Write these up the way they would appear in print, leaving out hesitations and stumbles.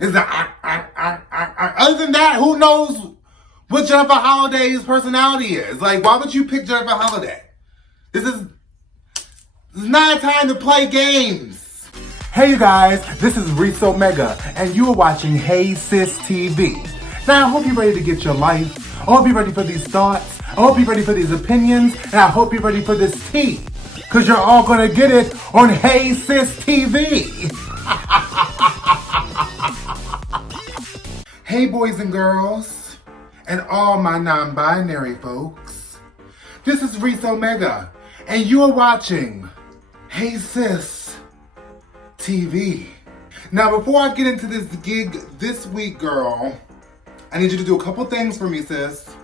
It's a, other than that, who knows what Jennifer Holliday's personality is? Like, why would you pick Jennifer Holliday? This is not a time to play games. Hey you guys, this is Reese Omega, and you are watching Hey Sis TV. Now I hope you're ready to get your life. I hope you're ready for these thoughts. I hope you're ready for these opinions, and I hope you're ready for this tea. Cause you're all gonna get it on Hey Sis TV. Hey boys and girls, and all my non-binary folks. This is Reese Omega, and you are watching Hey Sis TV. Now before I get into this gig this week, girl, I need you to do a couple things for me, sis.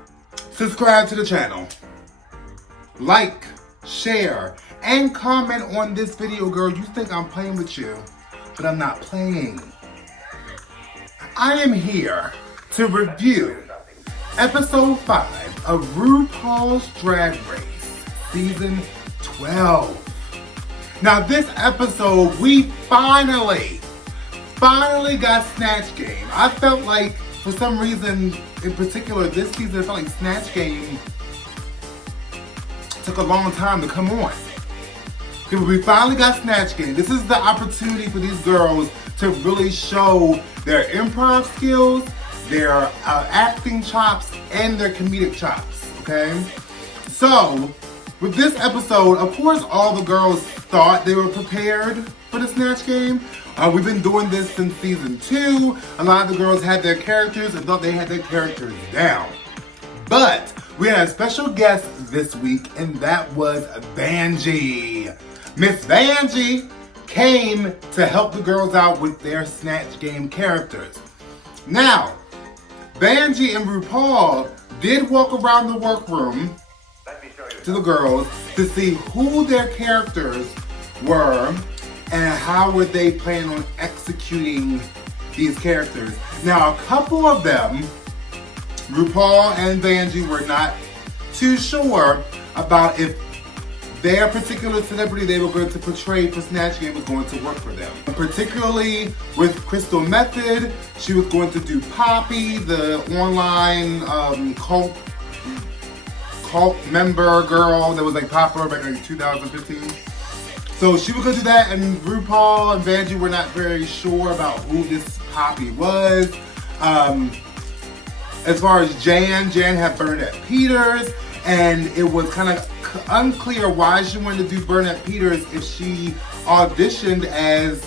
Subscribe to the channel. Like, share, and comment on this video, girl. You think I'm playing with you, but I'm not playing. I am here to review episode 5 of RuPaul's Drag Race, season 12. Now this episode, we finally got Snatch Game. I felt like, for some reason, in particular this season, I felt like Snatch Game took a long time to come on. We finally got Snatch Game. This is the opportunity for these girls to really show their improv skills, their acting chops, and their comedic chops, okay? So, with this episode, of course all the girls thought they were prepared for the Snatch Game. We've been doing this since season 2. A lot of the girls had their characters and thought they had their characters down. But we had a special guest this week, and that was Vanjie. Miss Vanjie came to help the girls out with their Snatch Game characters. Now, Vanjie and Rupaul did walk around the workroom to the girls to see who their characters were and how would they plan on executing these characters. Now, a couple of them, Rupaul and Vanjie, were not too sure about if their particular celebrity they were going to portray for Snatch Game was going to work for them. Particularly with Crystal Method, she was going to do Poppy, the online cult member girl that was like popular back in 2015. So she was going to do that, and RuPaul and Vanjie were not very sure about who this Poppy was. As far as Jan had Bernadette Peters, and it was kind of unclear why she wanted to do Bernadette Peters if she auditioned as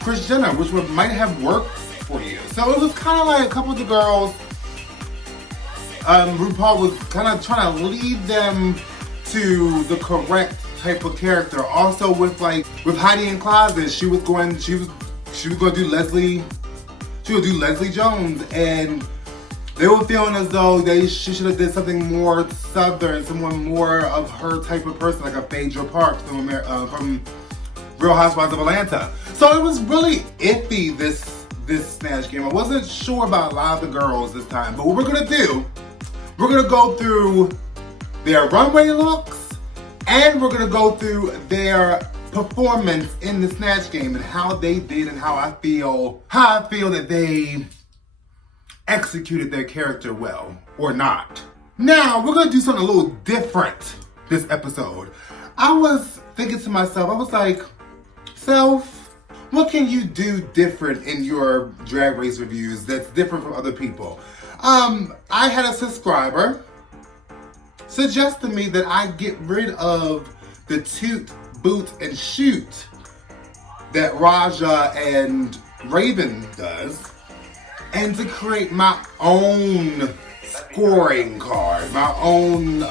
Kris Jenner, which might have worked for you. So it was kind of like a couple of the girls, RuPaul was kind of trying to lead them to the correct type of character. Also with Heidi N Closet, she was going to do Leslie Jones, and they were feeling as though she should have did something more southern, someone more of her type of person, like a Phaedra Parks from Real Housewives of Atlanta. So it was really iffy, this Snatch Game. I wasn't sure about a lot of the girls this time, but what we're gonna do, we're gonna go through their runway looks, and we're gonna go through their performance in the Snatch Game and how they did and how I feel that they executed their character well or not. Now, we're gonna do something a little different this episode. I was thinking to myself, I was like, self, what can you do different in your Drag Race reviews that's different from other people? I had a subscriber suggest to me that I get rid of the toot, boot, and shoot that Raja and Raven does, and to create my own scoring card, my own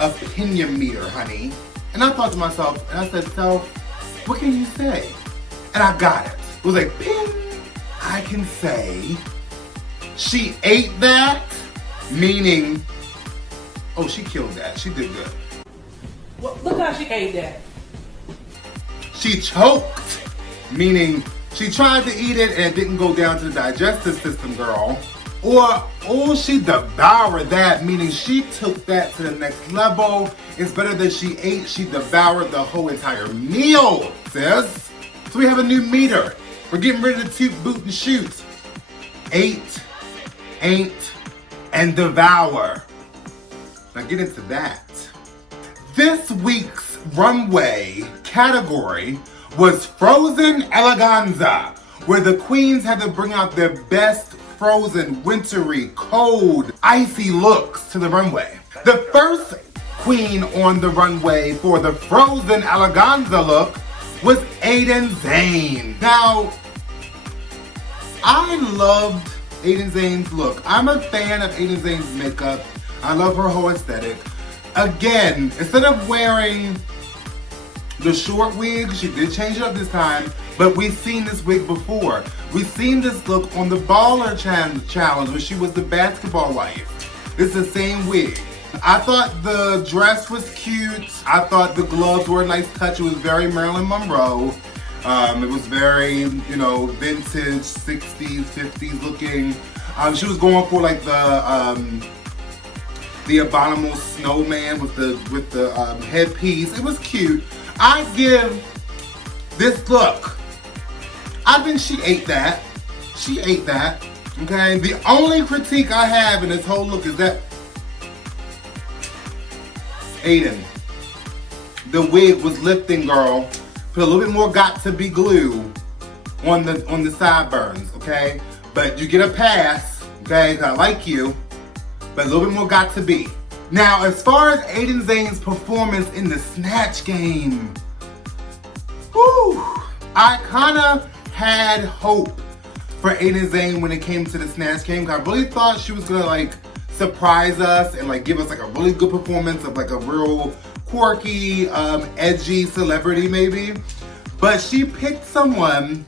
opinion meter, honey. And I thought to myself, and I said, self, what can you say? And I got it. It was like, ping, I can say, she ate that, meaning, oh, she killed that. She did good. Well, look how she ate that. She choked, meaning she tried to eat it and it didn't go down to the digestive system, girl. Or, oh, she devoured that, meaning she took that to the next level. It's better that she ate, she devoured the whole entire meal, sis. So we have a new meter. We're getting rid of the toot, boot, and shoot. 8, ain't, and devour. Now get into that. This week's runway category was Frozen Eleganza, where the queens had to bring out their best frozen, wintry, cold, icy looks to the runway. The first queen on the runway for the Frozen Eleganza look was Aiden Zane. Now, I loved Aiden Zane's look. I'm a fan of Aiden Zane's makeup. I love her whole aesthetic. Again, instead of wearing the short wig, she did change it up this time, but we've seen this wig before. We've seen this look on the Baller Challenge when she was the basketball wife. This is the same wig. I thought the dress was cute. I thought the gloves were a nice touch. It was very Marilyn Monroe. It was very, vintage 60s, 50s looking. She was going for like the abominable snowman with the headpiece. It was cute. I give this look, I think she ate that. She ate that. Okay. The only critique I have in this whole look is that Aiden, the wig was lifting, girl. Put a little bit more got to be glue on the sideburns, okay? But you get a pass, okay? 'Cause I like you, but a little bit more got to be. Now, as far as Aiden Zane's performance in the Snatch game, whew, I kinda had hope for Aiden Zane when it came to the Snatch game. I really thought she was gonna like surprise us and like give us like a really good performance of like a real quirky, edgy celebrity maybe. But she picked someone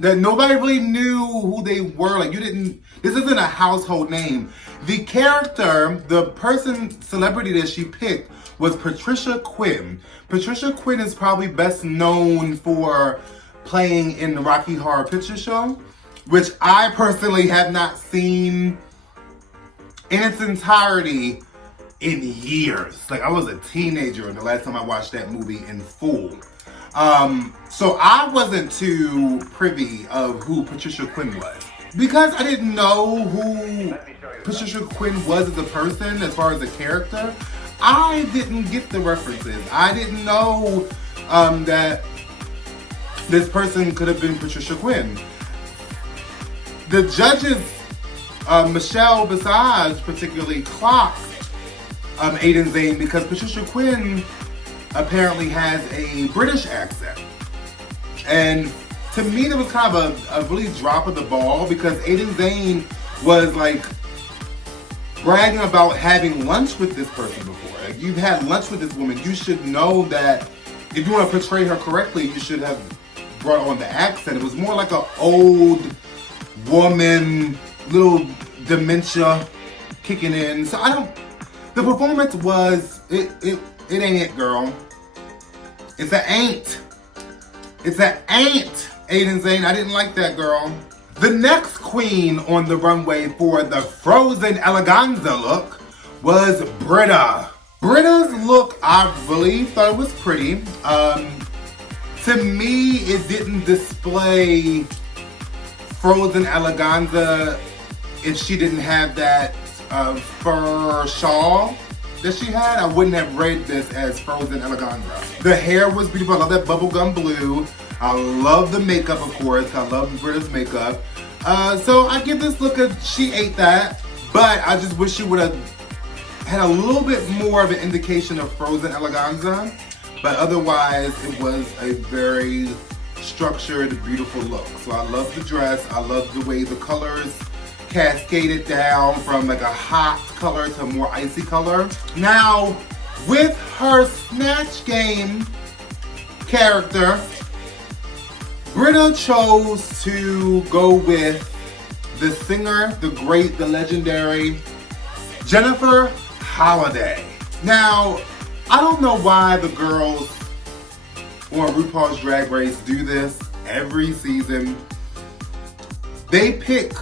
that nobody really knew who they were. Like this isn't a household name. The character, the celebrity that she picked was Patricia Quinn. Patricia Quinn is probably best known for playing in the Rocky Horror Picture Show, which I personally have not seen in its entirety in years. Like I was a teenager the last time I watched that movie in full. So I wasn't too privy of who Patricia Quinn was. Because I didn't know who Patricia Quinn was as a person, as far as a character, I didn't get the references. I didn't know that this person could have been Patricia Quinn. The judges, Michelle Visage particularly, clocked Aiden Zane because Patricia Quinn apparently has a British accent. And to me, that was kind of a really drop of the ball because Aiden Zane was like bragging about having lunch with this person before. Like, you've had lunch with this woman. You should know that if you want to portray her correctly, you should have brought on the accent. It was more like an old woman, little dementia kicking in. So the performance was, it ain't it, girl. It's a ain't. It's a ain't, Aiden Zane. I didn't like that, girl. The next queen on the runway for the Frozen Eleganza look was Britta. Britta's look, I really thought it was pretty. To me, it didn't display Frozen Eleganza if she didn't have that fur shawl that she had. I wouldn't have rated this as Frozen Eleganza. The hair was beautiful. I love that bubblegum blue. I love the makeup, of course. I love Britta's makeup. So I give this look she ate that, but I just wish she would have had a little bit more of an indication of Frozen Eleganza. But otherwise, it was a very structured, beautiful look. So I love the dress. I love the way the colors cascaded down from like a hot color to a more icy color. Now, with her Snatch Game character, Britta chose to go with the singer, the great, the legendary Jennifer Holliday. Now, I don't know why the girls on RuPaul's Drag Race do this every season. They pick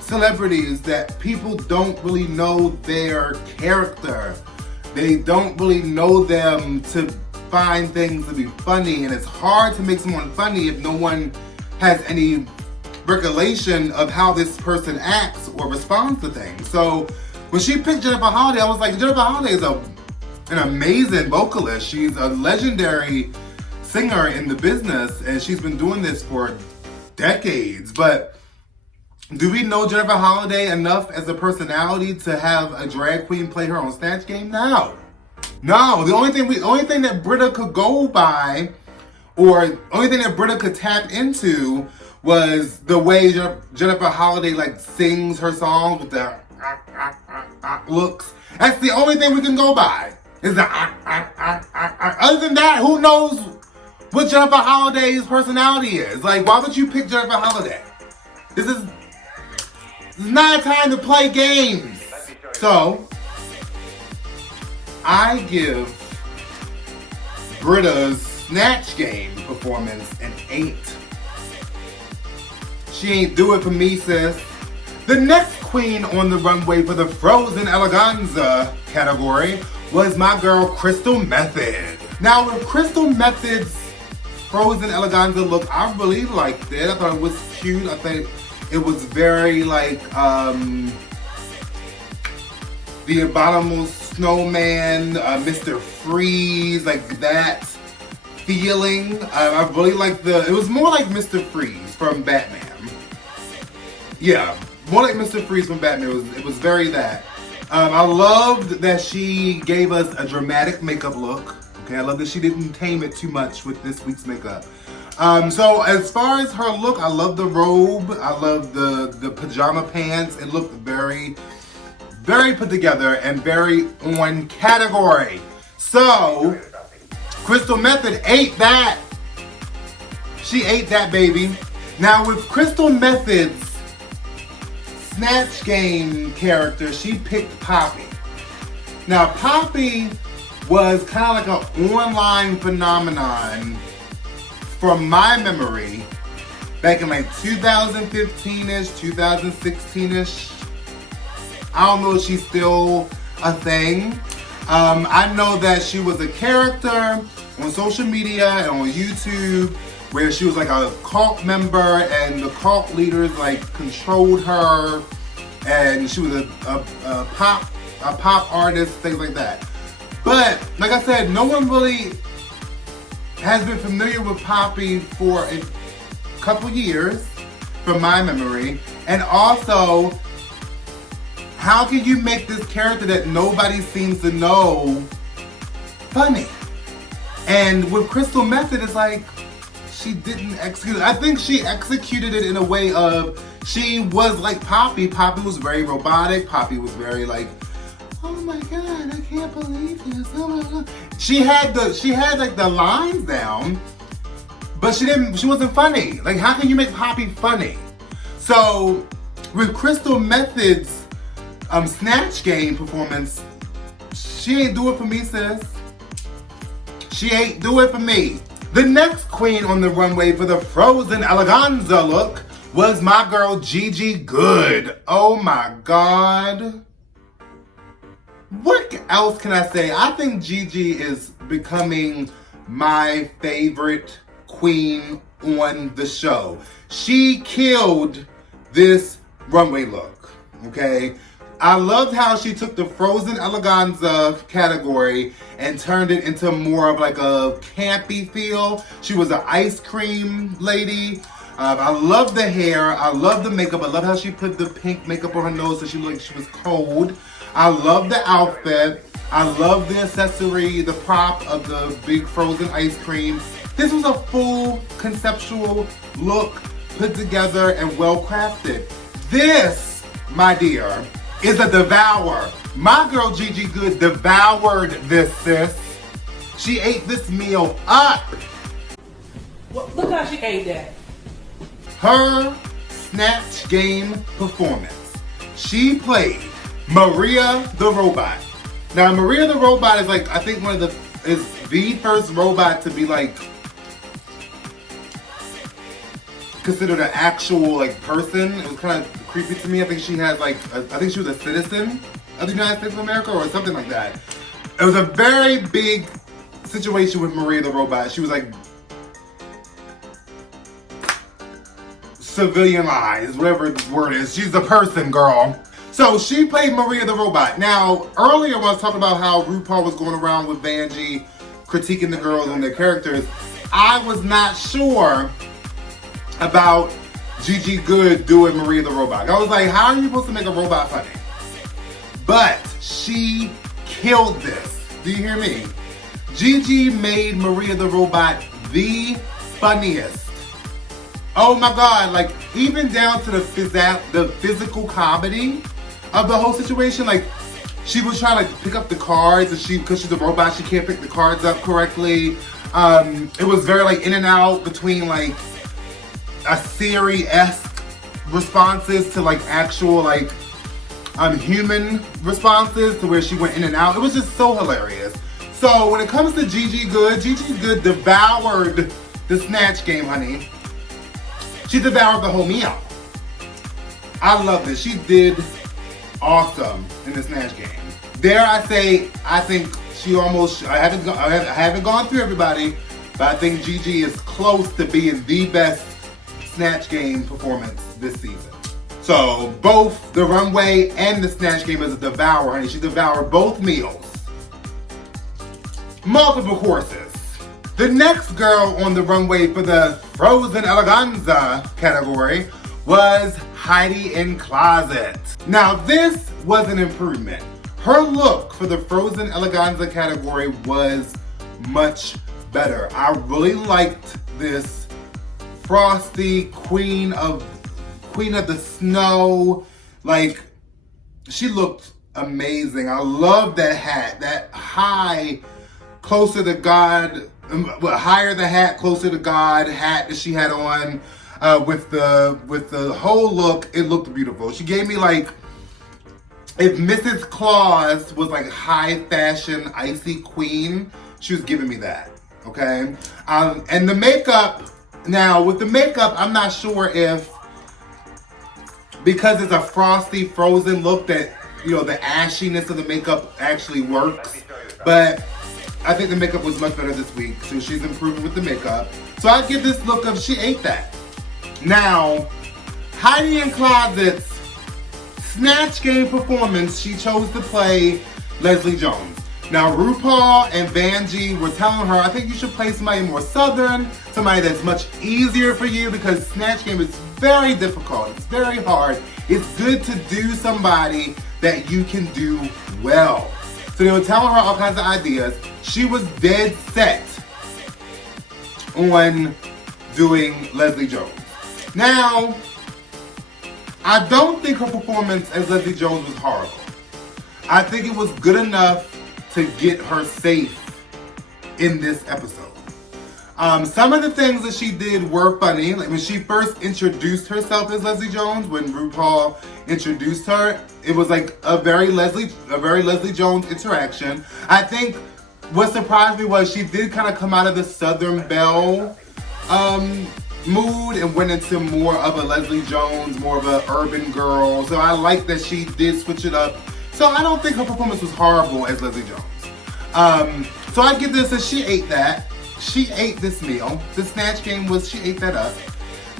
celebrities that people don't really know their character. They don't really know them to find things to be funny, and it's hard to make someone funny if no one has any recollection of how this person acts or responds to things. So when she picked Jennifer Holliday, I was like, Jennifer Holliday is an amazing vocalist. She's a legendary singer in the business, and she's been doing this for decades. But do we know Jennifer Holliday enough as a personality to have a drag queen play her on Snatch Game? No. The only thing that Britta could go by, or only thing that Britta could tap into, was the way Jennifer Holliday like sings her songs with the looks. That's the only thing we can go by. Is the Other than that, who knows what Jennifer Holliday's personality is? Like, why would you pick Jennifer Holliday? This is not a time to play games. So I give Britta's Snatch Game performance an 8. She ain't do it for me, sis. The next queen on the runway for the Frozen Eleganza category was my girl Crystal Method. Now with Crystal Method's Frozen Eleganza look, I really liked it. I thought it was cute. I think it was very like the Abominable Snowman, Mr. Freeze, like that feeling. I really liked it was more like Mr. Freeze from Batman. Yeah, more like Mr. Freeze from Batman. It was very that. I loved that she gave us a dramatic makeup look. Okay, I love that she didn't tame it too much with this week's makeup. So as far as her look, I love the robe. I love the pajama pants. It looked very, very put together and very on category. So Crystal Method ate that. She ate that, baby. Now with Crystal Method's Snatch Game character, she picked Poppy. Now Poppy was kind of like an online phenomenon from my memory back in like 2015-ish, 2016-ish. I don't know if she's still a thing. I know that she was a character on social media and on YouTube where she was like a cult member and the cult leaders like controlled her, and she was a pop artist, things like that. But like I said, no one really has been familiar with Poppy for a couple years from my memory. And also, how can you make this character that nobody seems to know funny? And with Crystal Method, it's like she didn't execute it. I think she executed it in a way of, she was like Poppy. Poppy was very robotic. Poppy was very like, oh my God, I can't believe this. Oh my God. She had like the lines down, but she wasn't funny. Like, how can you make Poppy funny? So with Crystal Method's Snatch Game performance, she ain't do it for me, sis. She ain't do it for me. The next queen on the runway for the Frozen Eleganza look was my girl Gigi Good. Oh my God. What else can I say? I think Gigi is becoming my favorite queen on the show. She killed this runway look, okay? I loved how she took the Frozen Eleganza category and turned it into more of like a campy feel. She was an ice cream lady. I love the hair. I love the makeup. I love how she put the pink makeup on her nose so she looked like she was cold. I love the outfit. I love the accessory, the prop of the big frozen ice cream. This was a full conceptual look, put together and well crafted. This, my dear, is a devour. My girl Gigi Good devoured this, sis. She ate this meal up. Well, look how she ate that. Her Snatch Game performance. She played Maria the Robot. Now Maria the Robot is like, I think is the first robot to be like considered an actual like person. It was kind of creepy to me. I think she had like, I think she was a citizen of the United States of America or something like that. It was a very big situation with Maria the Robot. She was like civilianized, whatever the word is. She's a person, girl. So she played Maria the Robot. Now, earlier when I was talking about how RuPaul was going around with Vanjie critiquing the girls on their characters, I was not sure about Gigi Goode doing Maria the Robot. I was like, how are you supposed to make a robot funny? But she killed this. Do you hear me? Gigi made Maria the Robot the funniest. Oh my God, like even down to the physical comedy of the whole situation. Like she was trying to pick up the cards and because she's a robot, she can't pick the cards up correctly. It was very like in and out between like a Siri-esque responses to like actual like human responses to where she went in and out. It was just so hilarious. So when it comes to Gigi Goode devoured the Snatch game, honey. She devoured the whole meal. I love this. She did awesome in the Snatch game. Dare I say, I think she almost, I haven't gone through everybody, but I think Gigi is close to being the best Snatch game performance this season. So both the runway and the Snatch game is a devour, honey. She devoured both meals. Multiple courses. The next girl on the runway for the Frozen Eleganza category was Heidi in Closet. Now this was an improvement. Her look for the Frozen Eleganza category was much better. I really liked this frosty queen of the snow. Like, she looked amazing. I love that hat, that high, closer to God, higher the hat, closer to God hat that she had on with the whole look. It looked beautiful. She gave me like, if Mrs. Claus was like high fashion icy queen, she was giving me that. Okay, and the makeup. Now with the makeup, I'm not sure if because it's a frosty frozen look that, you know, the ashiness of the makeup actually works, but I think the makeup was much better this week, so she's improving with the makeup. So I give this look of she ate that. Now, Heidi in Closet's Snatch game performance, she chose to play Leslie Jones. Now, RuPaul and Vanjie were telling her, I think you should play somebody more Southern, somebody that's much easier for you, because Snatch game is very difficult. It's very hard. It's good to do somebody that you can do well. So they were telling her all kinds of ideas. She was dead set on doing Leslie Jones. Now, I don't think her performance as Leslie Jones was horrible. I think it was good enough to get her safe in this episode. Some of the things that she did were funny. Like when she first introduced herself as Leslie Jones, when RuPaul introduced her, it was like a very Leslie Jones interaction. I think what surprised me was she did kind of come out of the Southern Belle mood and went into more of a Leslie Jones, more of an urban girl. So I like that she did switch it up. So I don't think her performance was horrible as Leslie Jones. So I give this a she ate that. She ate this meal. The Snatch game was she ate that up.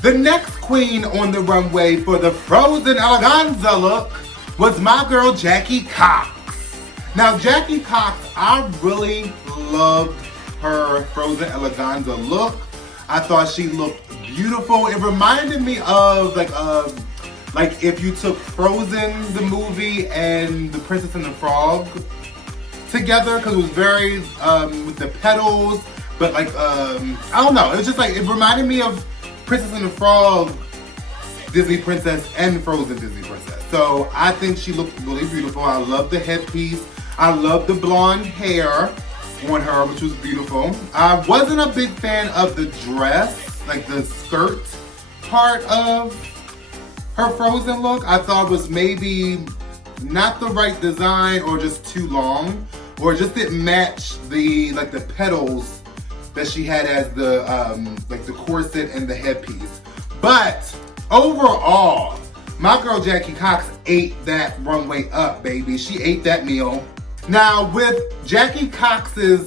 The next queen on the runway for the Frozen Eleganza look was my girl Jackie Cox. Now Jackie Cox, I really loved her Frozen Eleganza look. I thought she looked beautiful. It reminded me of like if you took Frozen the movie and The Princess and the Frog together, because it was very with the petals, but like I don't know, it was just like it reminded me of Princess and the Frog, Disney Princess, and Frozen Disney Princess. So I think she looked really beautiful. I love the headpiece. I love the blonde hair on her, which was beautiful. I wasn't a big fan of the dress, like the skirt part of her Frozen look. I thought was maybe not the right design, or just too long, or just didn't match the petals that she had as the like the corset and the headpiece. But overall, my girl Jackie Cox ate that runway up, baby. She ate that meal. Now with Jackie Cox's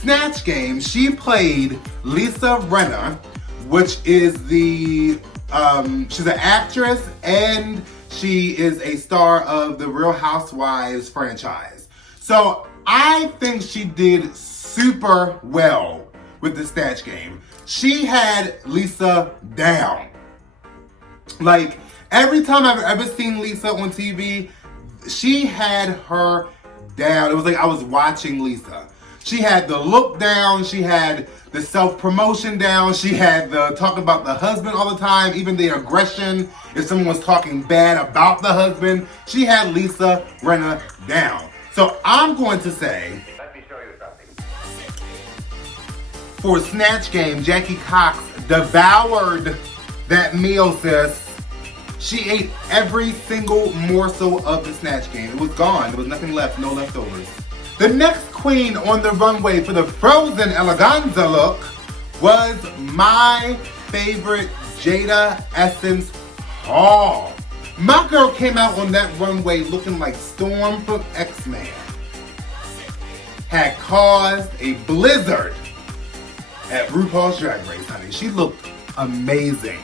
Snatch Game, she played Lisa Rinna, which is she's an actress and she is a star of the Real Housewives franchise. So I think she did super well with the Snatch Game. She had Lisa down. Like, every time I've ever seen Lisa on TV, she had her down. It was like I was watching Lisa. She had the look down. She had the self-promotion down. She had the talking about the husband all the time, even the aggression. If someone was talking bad about the husband, she had Lisa Rinna down. So I'm going to say, Let me show you something. for Snatch Game, Jackie Cox devoured that meal, sis. She ate every single morsel of the Snatch Game. It was gone. There was nothing left, no leftovers. The next queen on the runway for the Frozen Eleganza look was my favorite, Jada Essence Hall. My girl came out on that runway looking like Storm from X-Men. Had caused a blizzard at RuPaul's Drag Race, honey. She looked amazing.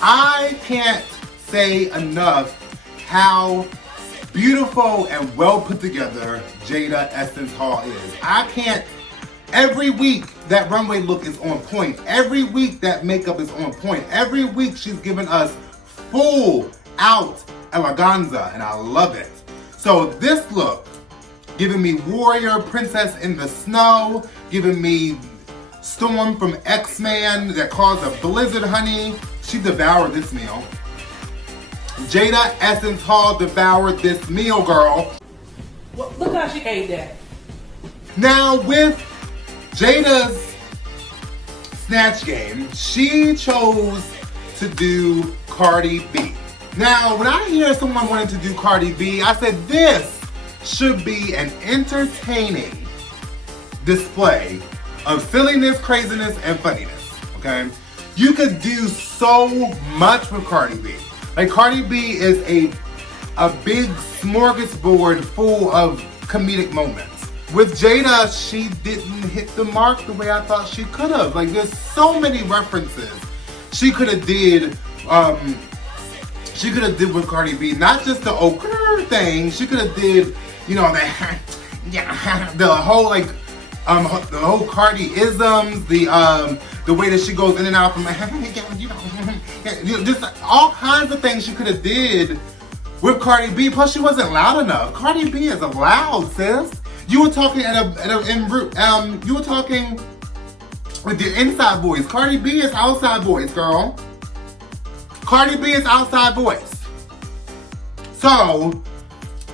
I can't say enough how beautiful and well put together Jada Essence Hall is. Every week that runway look is on point. Every week that makeup is on point. Every week she's giving us full out Eleganza, and I love it. So this look, giving me Warrior, Princess in the Snow, giving me Storm from X-Men that caused a blizzard, honey. She devoured this meal. Jada Essence Hall devoured this meal, girl. Well, look how she ate that. Now with Jada's Snatch Game, she chose to do Cardi B. Now, when I hear someone wanting to do Cardi B, I said this should be an entertaining display of silliness, craziness, and funniness, okay? You could do so much with Cardi B. Like, Cardi B is a big smorgasbord full of comedic moments. With Jada, she didn't hit the mark the way I thought she could have. Like, there's so many references she could have did with Cardi B. Not just the okr thing. She could have did, you know, the whole like the whole Cardi-isms, the way that she goes in and out from just all kinds of things she could have did with Cardi B. Plus, she wasn't loud enough. Cardi B is loud, sis. You were talking you were talking with your inside voice. Cardi B is outside voice, girl. Cardi B is outside voice. So,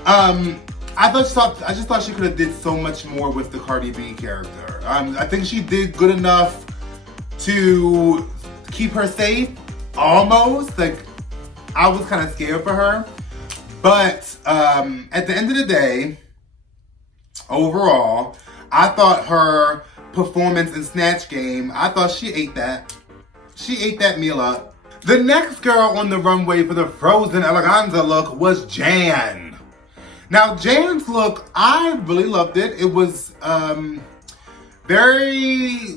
I just thought she could have did so much more with the Cardi B character. I think she did good enough to keep her safe, almost. Like, I was kind of scared for her. But at the end of the day, overall, I thought her performance in Snatch Game, I thought she ate that. She ate that meal up. The next girl on the runway for the Frozen Eleganza look was Jan. Now, Jan's look, I really loved it. It was very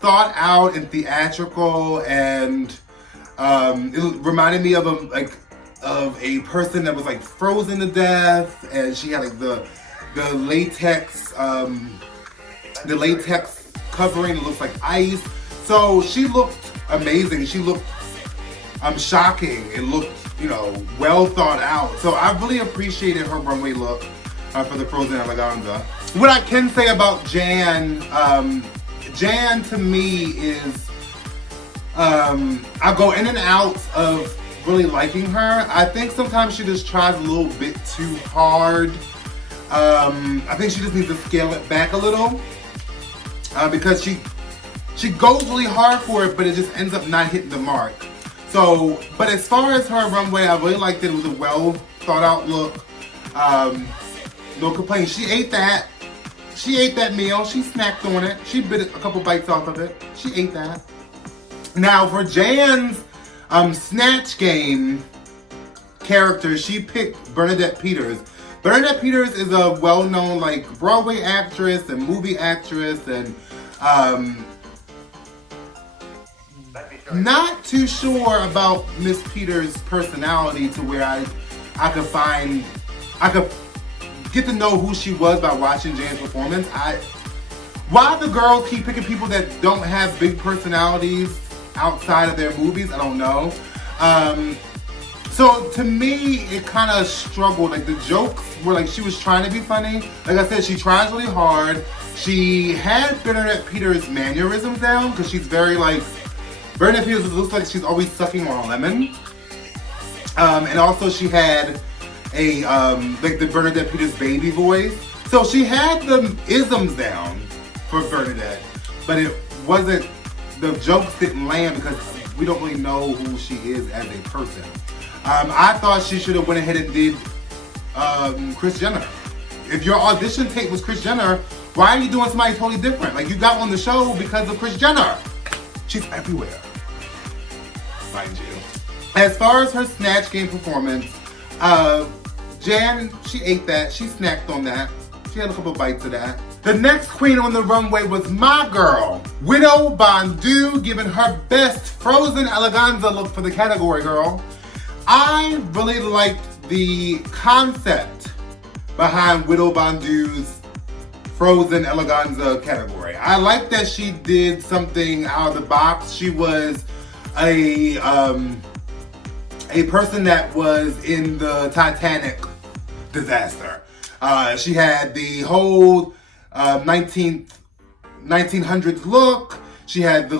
thought out and theatrical, and it reminded me of a person that was like frozen to death, and she had like the latex covering. It looks like ice. So she looked amazing. She looked shocking. It looked, you know, well thought out. So I really appreciated her runway look for the Frozen Eleganza. What I can say about Jan, Jan to me is, I go in and out of really liking her. I think sometimes she just tries a little bit too hard. I think she just needs to scale it back a little, because she goes really hard for it, but it just ends up not hitting the mark. So, but as far as her runway, I really liked it. It was a well thought out look. No complaints. She ate that. She ate that meal. She snacked on it. She bit a couple bites off of it. She ate that. Now for Jan's Snatch Game character, she picked Bernadette Peters. Bernadette Peters is a well-known like Broadway actress and movie actress, and not too sure about Miss Peters' personality to where I could get to know who she was by watching Jane's performance. Why the girls keep picking people that don't have big personalities outside of their movies, I don't know. So to me, it kind of struggled. Like the jokes were like she was trying to be funny. Like I said, she tries really hard. She had Bernadette Peters' mannerisms down because she's very like, Bernadette Peters looks like she's always sucking on a lemon. And also she had a like the Bernadette Peters baby voice. So she had the isms down for Bernadette, but it wasn't, the jokes didn't land because we don't really know who she is as a person. I thought she should have went ahead and did Kris Jenner. If your audition tape was Kris Jenner, why are you doing somebody totally different? Like you got on the show because of Kris Jenner. She's everywhere, mind you. As far as her Snatch Game performance, Jan, she ate that. She snacked on that. She had a couple bites of that. The next queen on the runway was my girl, Widow Bondu, giving her best Frozen Eleganza look for the category, girl. I really liked the concept behind Widow Bondu's Frozen Eleganza category. I like that she did something out of the box. She was a person that was in the Titanic disaster. She had the whole 1900s look. She had the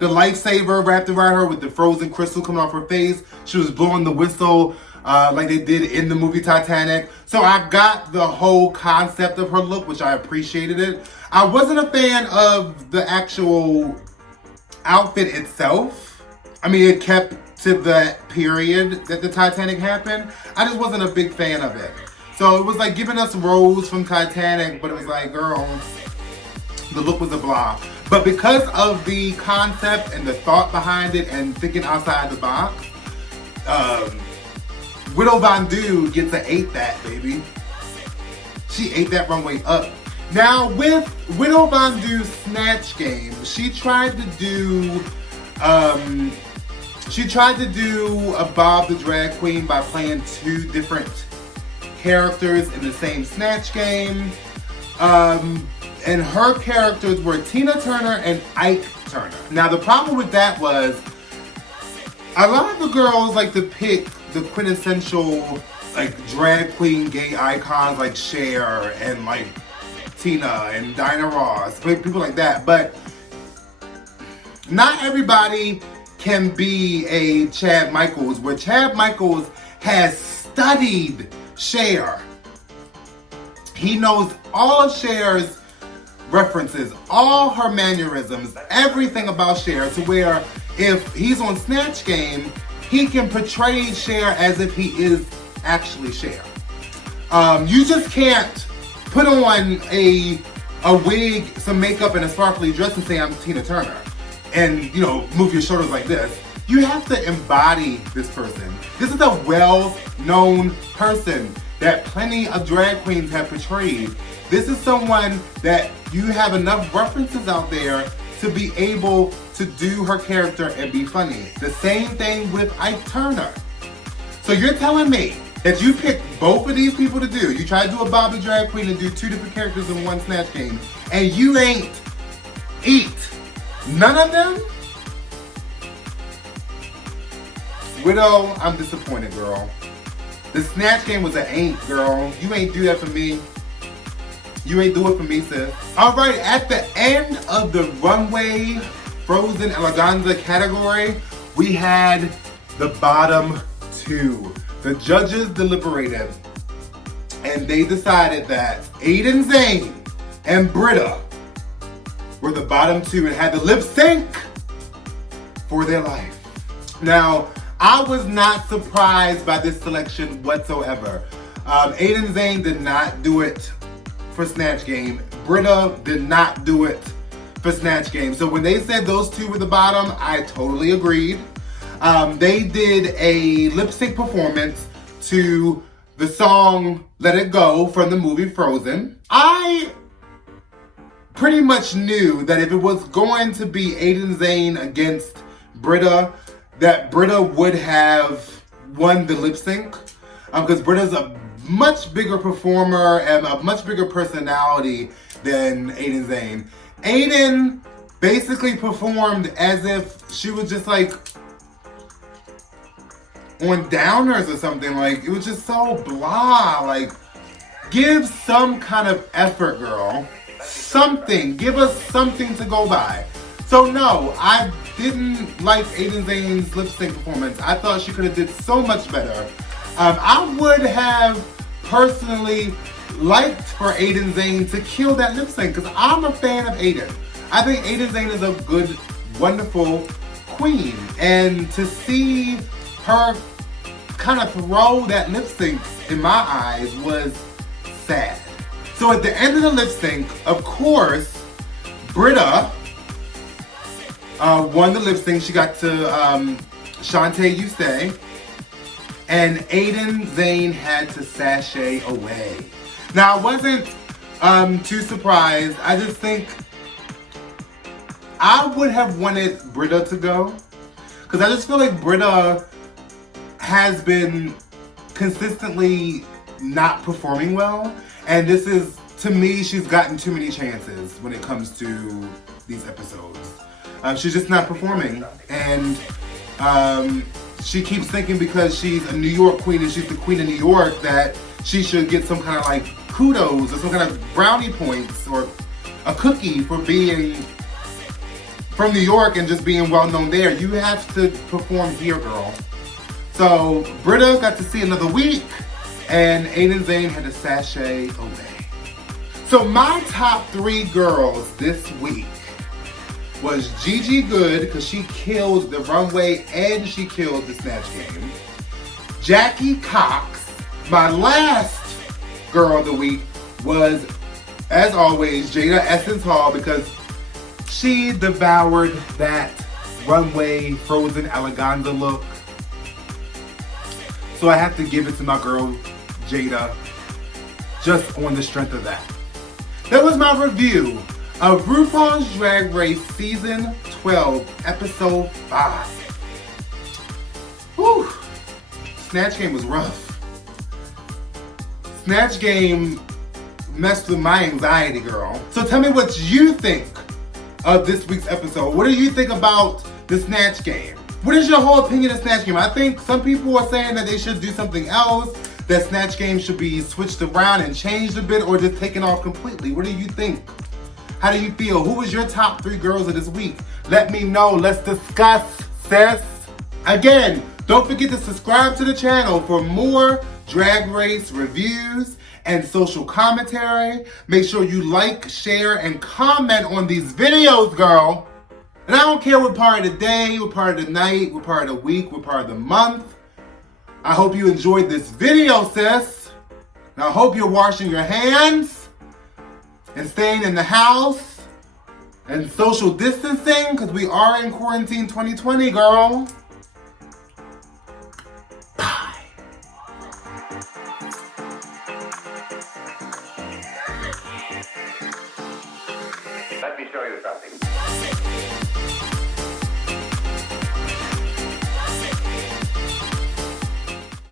lifesaver wrapped around her with the frozen crystal coming off her face. She was blowing the whistle like they did in the movie Titanic. So I got the whole concept of her look, which I appreciated it. I wasn't a fan of the actual outfit itself. I mean, it kept to that period that the Titanic happened. I just wasn't a big fan of it. So it was like giving us Rose from Titanic, but it was like, girl, the look was a blah. But because of the concept and the thought behind it and thinking outside the box, Widow Bondu gets to ate that, baby. She ate that runway up. Now with Widow Bondu's Snatch Game, she tried to do a Bob the Drag Queen by playing two different characters in the same Snatch Game. And her characters were Tina Turner and Ike Turner. Now the problem with that was, a lot of the girls like to pick the quintessential like drag queen gay icons like Cher and like Tina and Diana Ross, people like that. But not everybody can be a Chad Michaels, where Chad Michaels has studied Cher. He knows all of Cher's references, all her mannerisms, everything about Cher, to where if he's on Snatch Game, he can portray Cher as if he is actually Cher. You just can't put on a wig, some makeup, and a sparkly dress and say I'm Tina Turner, and you know, move your shoulders like this. You have to embody this person. This is a well-known person that plenty of drag queens have portrayed. This is someone that you have enough references out there to be able to do her character and be funny. The same thing with Ike Turner. So you're telling me that you picked both of these people to do. You try to do a Bobby Drag Queen and do two different characters in one Snatch Game, and you ain't eat none of them? Widow, I'm disappointed, girl. The Snatch Game was an ain't, girl. You ain't do that for me. You ain't do it for me, sis. All right, at the end of the runway Frozen Eleganza category, we had the bottom two. The judges deliberated, and they decided that Aiden Zane and Britta were the bottom two and had to lip sync for their life. Now, I was not surprised by this selection whatsoever. Aiden Zane did not do it for Snatch Game. Britta did not do it for Snatch Game. So when they said those two were the bottom, I totally agreed. They did a lip sync performance to the song Let It Go from the movie Frozen. I pretty much knew that if it was going to be Aiden Zane against Britta, that Britta would have won the lip sync. Because Britta's a much bigger performer and a much bigger personality than Aiden Zane. Aiden basically performed as if she was just like on downers or something. Like, it was just so blah. Like, give some kind of effort, girl. Something. Give us something to go by. So no, I didn't like Aiden Zane's lip sync performance. I thought she could have did so much better. I would have personally liked for Aiden Zane to kill that lip sync because I'm a fan of Aiden. I think Aiden Zane is a good, wonderful queen. And to see her kind of throw that lip sync in my eyes was sad. So at the end of the lip sync, of course, Britta won the lip sync. She got to Shantae You Stay. And Aiden Zane had to sashay away. Now, I wasn't too surprised. I just think I would have wanted Britta to go. Because I just feel like Britta has been consistently not performing well. And this is, to me, she's gotten too many chances when it comes to these episodes. She's just not performing. And she keeps thinking because she's a New York queen and she's the queen of New York that she should get some kind of like kudos or some kind of brownie points or a cookie for being from New York and just being well known there. You have to perform here, girl. So Britta got to see another week and Aiden Zane had to sashay away. So my top 3 girls this week was Gigi Good, because she killed the runway and she killed the Snatch game. Jackie Cox. My last girl of the week was, as always, Jada Essence Hall, because she devoured that runway Frozen Eleganza look. So I have to give it to my girl, Jada, just on the strength of that. That was my review of RuPaul's Drag Race Season 12, Episode 5. Whew. Snatch Game was rough. Snatch Game messed with my anxiety, girl. So tell me what you think of this week's episode. What do you think about the Snatch Game? What is your whole opinion of Snatch Game? I think some people are saying that they should do something else, that Snatch Game should be switched around and changed a bit, or just taken off completely. What do you think? How do you feel? Who was your top 3 girls of this week? Let me know. Let's discuss, sis. Again, don't forget to subscribe to the channel for more Drag Race reviews and social commentary. Make sure you like, share, and comment on these videos, girl. And I don't care what part of the day, what part of the night, what part of the week, what part of the month. I hope you enjoyed this video, sis. And I hope you're washing your hands and staying in the house and social distancing, because we are in quarantine 2020, girl. Bye. Let me show you something.